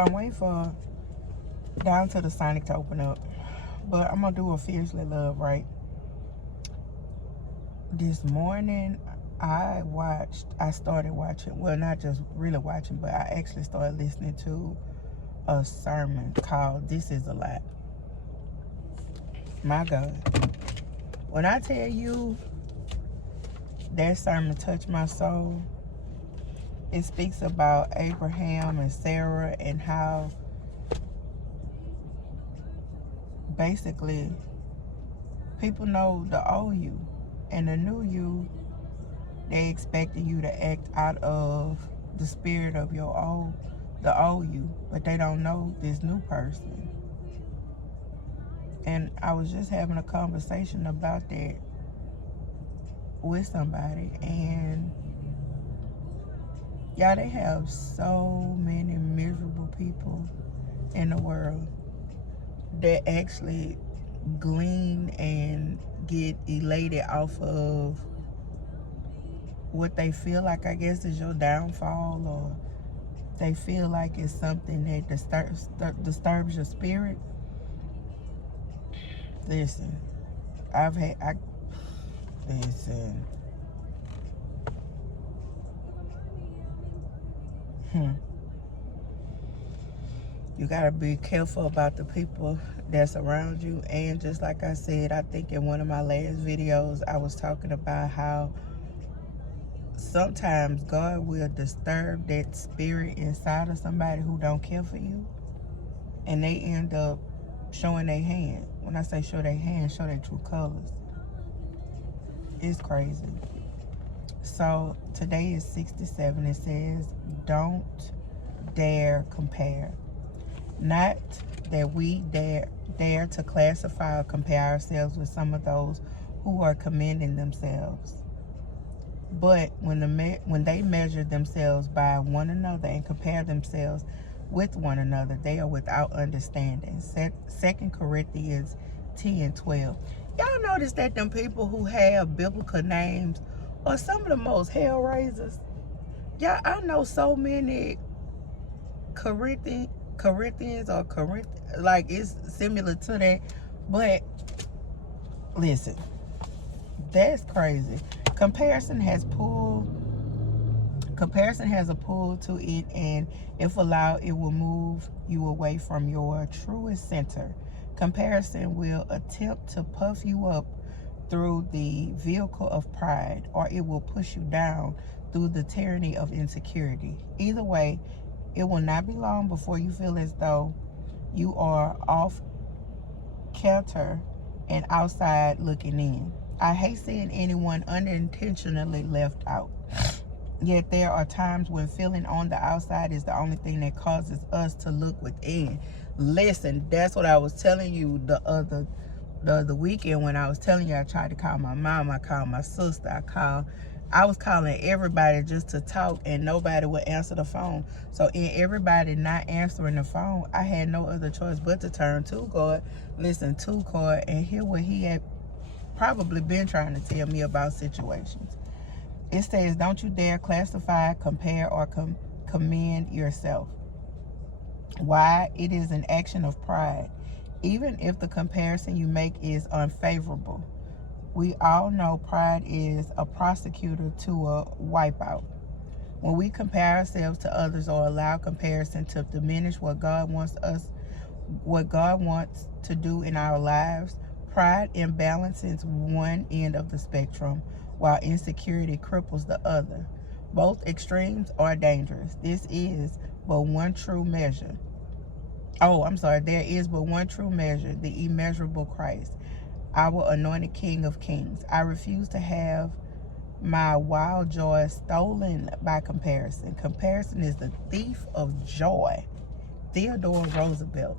I'm waiting for Down to the Sonic to open up. But I'm going to do a Fiercely Love, right? This morning, I started watching, well, not just really watching, but I actually started listening to a sermon called This Is a Lot. My God. When I tell you that sermon touched my soul, it speaks about Abraham and Sarah and how basically people know the old you and the new you. They expecting you to act out of the spirit of the old you, but they don't know this new person. And I was just having a conversation about that with somebody, and yeah, they have so many miserable people in the world that actually glean and get elated off of what they feel like, I guess, is your downfall, or they feel like it's something that disturbs your spirit. Listen, listen. You gotta be careful about the people that's around you. And just like I said, I think in one of my last videos, I was talking about how sometimes God will disturb that spirit inside of somebody who don't care for you, and they end up showing their hand. When I say show their hand, show their true colors. It's crazy. So today is 67. It says, don't dare compare. Not that we dare to classify or compare ourselves with some of those who are commending themselves. But when they measure themselves by one another and compare themselves with one another, they are without understanding. 2 Corinthians 10:12. Y'all notice that them people who have biblical names are some of the most hell raisers? Yeah, I know so many Corinthians or Corinth, like it's similar to that. But listen, that's crazy. Comparison has a pull to it, and if allowed, it will move you away from your truest center. Comparison will attempt to puff you up through the vehicle of pride, or it will push you down through the tyranny of insecurity. Either way, it will not be long before you feel as though you are off kilter and outside looking in. I hate seeing anyone unintentionally left out. Yet there are times when feeling on the outside is the only thing that causes us to look within. Listen, that's what I was telling you the other weekend when I was telling you I tried to call my mom, I called my sister, I was calling everybody just to talk, and nobody would answer the phone. So in everybody not answering the phone, I had no other choice but to turn to God, listen to God, and hear what he had probably been trying to tell me about situations. It says, don't you dare classify, compare, or commend yourself. Why? It is an action of pride, even if the comparison you make is unfavorable. We all know pride is a prosecutor to a wipeout. When we compare ourselves to others or allow comparison to diminish what God wants to do in our lives, pride imbalances one end of the spectrum, while insecurity cripples the other. Both extremes are dangerous. There is but one true measure, the immeasurable Christ, our anointed King of Kings. I refuse to have my wild joy stolen by comparison. Comparison is the thief of joy. Theodore Roosevelt.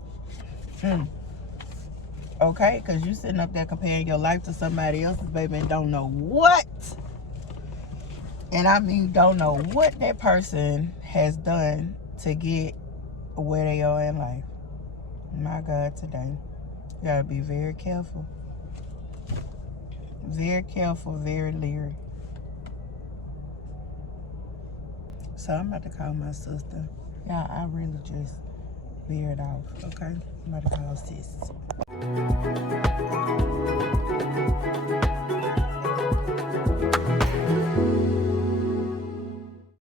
Okay, because you sitting up there comparing your life to somebody else's, baby, and don't know what. And I mean, don't know what that person has done to get where they are in life. My God, today. You gotta be very careful. Very careful, very leery. So I'm about to call my sister. Yeah, I really just beard off, okay? I'm about to call sis.